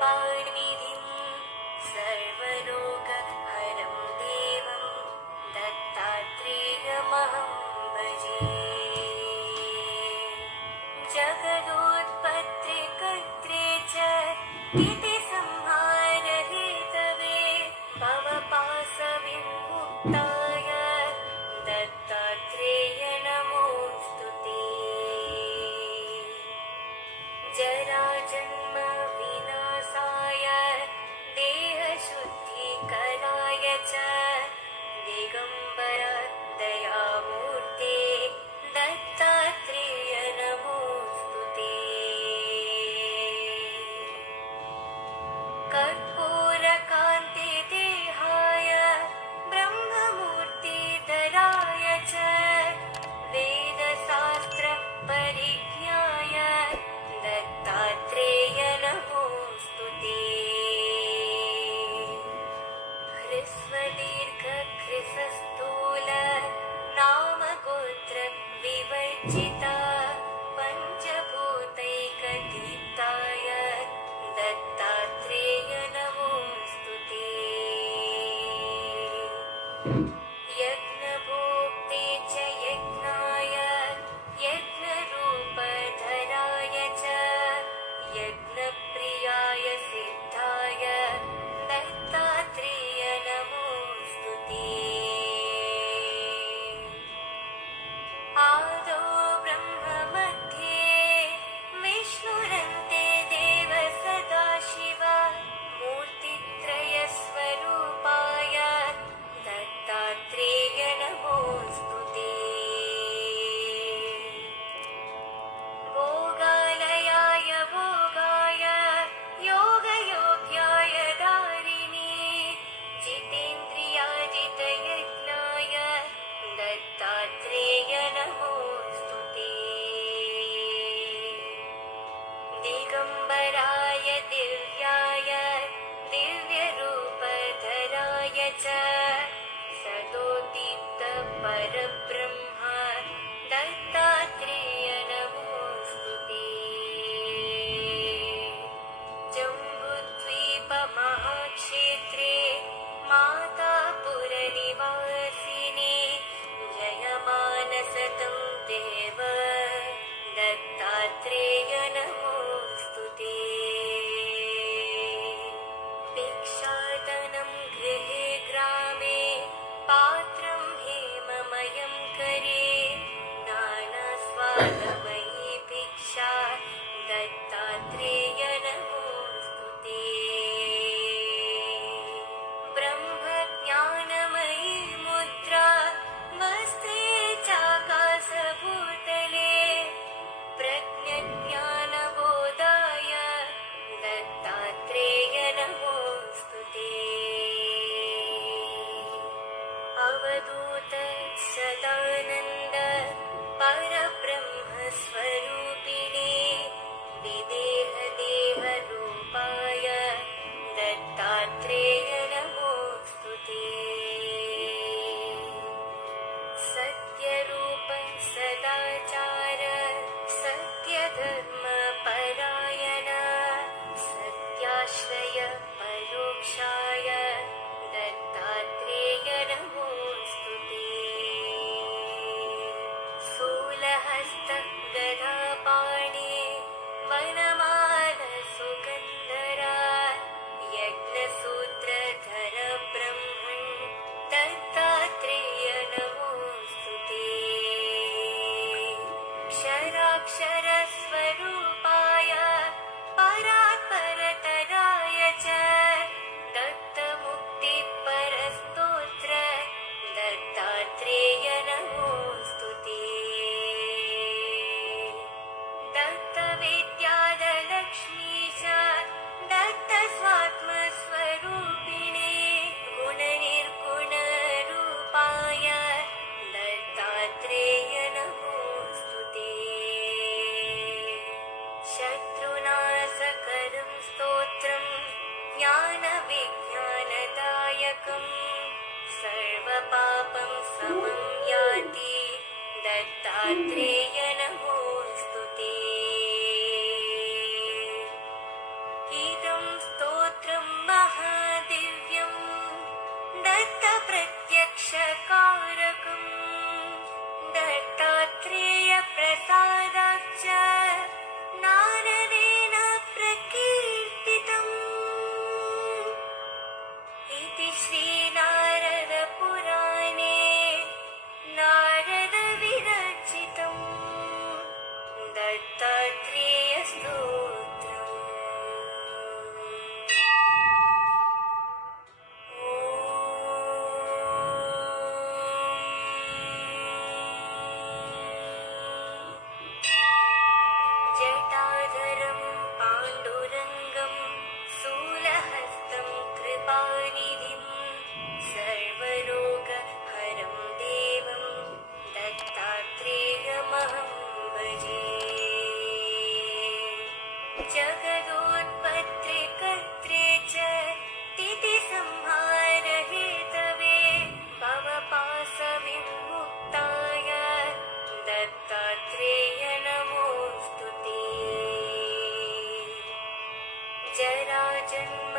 पाणिनिधिं सर्वलोकहरं देवं दत्तात्रेयमहं भजे। जगदोत्पत्तिकर्त्रे च तिथिसंहारहेतवे भवपाशविमुक्ताय दत्तात्रेय नमोऽस्तु ते। जराजन्म विनाशाय देहशुद्धिकराय च दिगम्बर दयामूर्ते दत्तात्रेय नमोऽस्तु ते। कर्पूरकान्ति देहाय ब्रह्ममूर्तिधराय च वेदशास्त्र परिज्ञाय दत्तात्रेय नमोऽस्तु ते। ह्रस्वदीर्घकृशस्थूल नामगोत्र विवर्जिता पञ्चभूतैकदीप्ताय दत्तात्रेय नमोऽस्तु ते। यज्ञभोक्ते च यज्ञाय यज्ञरूपधराय च यज्ञप्रियाय सिद्धाय दत्तात्रेय नमोऽस्तु ते। आदौ ब्रह्म मध्ये विष्णुरन्ते देव सदाशिव मूर्तित्रयस्वरूपाय दत्तात्रेय नमोऽस्तु ते। भोगालयाय भोगाय योगयोग्याय दारिणे जितेन्द्रियाजितयज्ञाय दत्तात्रेय नमोऽस्तु ते। दिगम्बराय दिव्याय दिव्यरूपधराय च सदोदीप्त परब्रह्म दत्तात्रेय नमोऽस्तु ते। जम्बुद्वीपमहाक्षेत्रे मातापुरनिवासिने जयमानसतं देव दत्तात्रेय नमोऽस्तु ते। भिक्षाटनं गृहे ग्रामे पात्रं हेममयं करे नानास्वादमयी भिक्षा दत्तात्रेय नमोऽस्तु ते। ब्रह्मज्ञानमयी मुद्रा वस्त्रे चाकाशभूतले प्रज्ञज्ञानबोधाय दत्तात्रेय नमोऽस्तु ते। अवधूत सदानन्द परब्रह्मस्वरूपिणे विदेहदेहरूपाय दत्तात्रेय नमोऽस्तु ते। सत्यरूप सदाचार सत्यधर्मपरायण सत्याश्रय परोक्षाय दत्तात्रेय नमोऽस्तु ते। शूलहस्त गदापाणि वनमाल सुगन्धरा यज्ञसूत्रधर ब्रह्मन् दत्तात्रेय नमोऽस्तु ते। क्षराक्षरस्वरूपाय परात्परतराय च दत्तमुक्तिपरस्तोत्र दत्तात्रेय नमोऽस्तु ते। दत्तविद्यालक्ष्मीश दत्तस्वात्मस्वरूपिणे गुणनिर्गुणरूपाय दत्तात्रेय नमोऽस्तु ते। शत्रुनाशकरं स्तोत्रं ज्ञानविज्ञानदायकं सर्वपापं समं याति दत्तात्रेय नमोऽस्तु ते। इदं मोक्षकारकं दत्तात्रेयप्रसादाच्च नारदेन प्रकीर्तितम् इति श्रीनारदपुराणे नारदविरचितम् दत्तात्रेयस्तोत्रम्। जटाधरं पाण्डुरङ्गं शूलहस्तं कृपानिधिं सर्वरोगहरं देवं दत्तात्रेयमहं भजे। जगदोत्पत्तिकर्त्रे च तिथिसंहारहेतवे भवपाशविमुक्ताय दत्तात्रेय नमोऽस्तु ते। जराजन्म